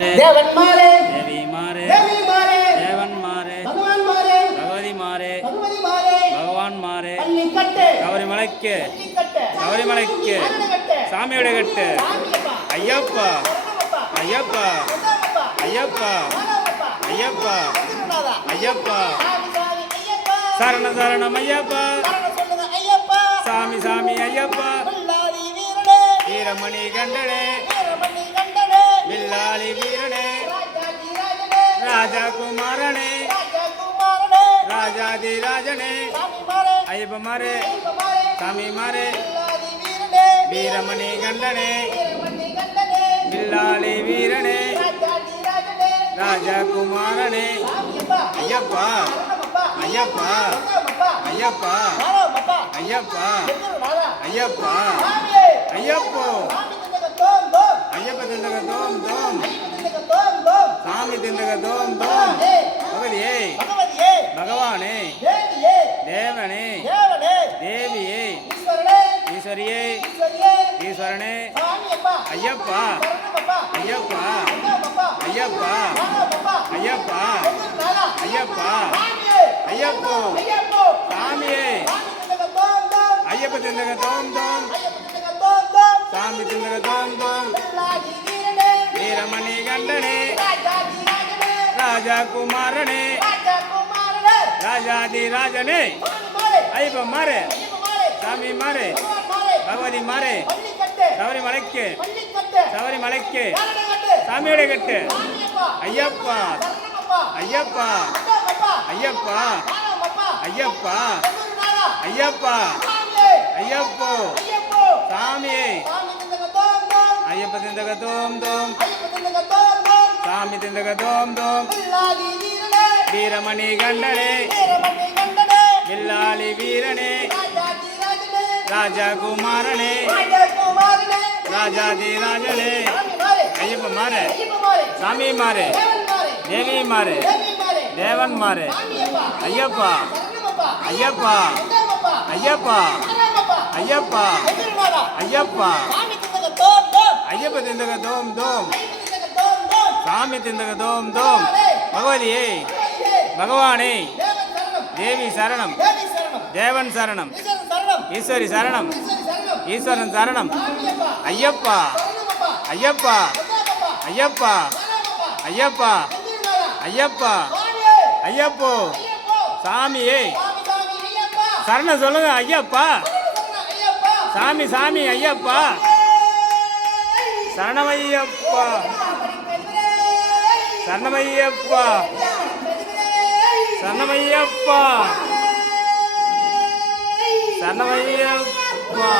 देवन मारे देवी मारे देवन मारे भगवान मारे भगवती मारे भगवान मारे கவரிமலைக்கு சாமியோட கட்டு ஐயப்பா ஐயப்பா ஐயப்பா ஐயப்பா ஐயப்பா சரண சரணம் ஐயப்பா சாமி சாமி ஐயப்பா வீரமணி கண்டனே வில்லாளி வீரனே ராஜா குமாரனே ராஜாதி ராஜனே ஐயப்ப மாரே சாமி மாரே வீரமணி கண்டனே வில்லாளி வீரனே ராஜா குமாரனே ஐயப்பா ஐயப்பா ஐயப்பா ஐயப்பா ஐயப்பா ஐயப்போ ஐயப்ப திண்டக தோம் தோம் சாமி திண்டக தோம் தோம் பகவதியே பகவானே தேவனே தேவியே ஈஸ்வரியே ஈஸ்வரனே ஐயப்பா ஐயப்பா ஐயப்பா ஐயப்பா ஐயப்பா ஐயப்போ சாமியே ஐயப்ப திண்டக தோம் தோம் சாமி திண்டக தோம் தோம் வீரமணி கண்டனே ராஜா குமாரனே ராஜாதி ராஜனே ஐயப்ப மாரே சாமி மாரே பகவதி மாரே சபரிமலைக்கு சாமியோட கட்டு ஐயப்பா ஐயப்பா ஐயப்பா ஐயப்பா ஐயப்பா ஐயப்போ சாமியே ஐயப்ப திண்டக தோம் தோம் சாமி திண்டக தோம் தோம் வீரமணி கண்டனே வில்லாளி வீரனே ராஜா குமாரனே ராஜாதி ராஜனே ஐயப்ப மாரே சாமி மாரே தேவி மாரே தேவன் மாரே ஐயப்பா ஐயப்பா ஐயப்பா ஐயப்பா ஐயப்பா ஐயப்ப திண்டக தோம் தோம் சாமி திண்டக தோம் தோம் பகவதியே பகவானே தேவி சரணம் தேவன் சரணம் ஈஸ்வரி சரணம் ஈஸ்வரன் சரணம் ஐயப்பா ஐயப்பா ஐயப்பா ஐயப்பா ஐயப்பா ஐயப்போ சாமியே சரணம் சொல்லுங்க ஐயப்பா சாமி சாமி ஐயப்பா சரணமையப்பா சரணமையப்பா சரணமையப்பா சரணமையப்பா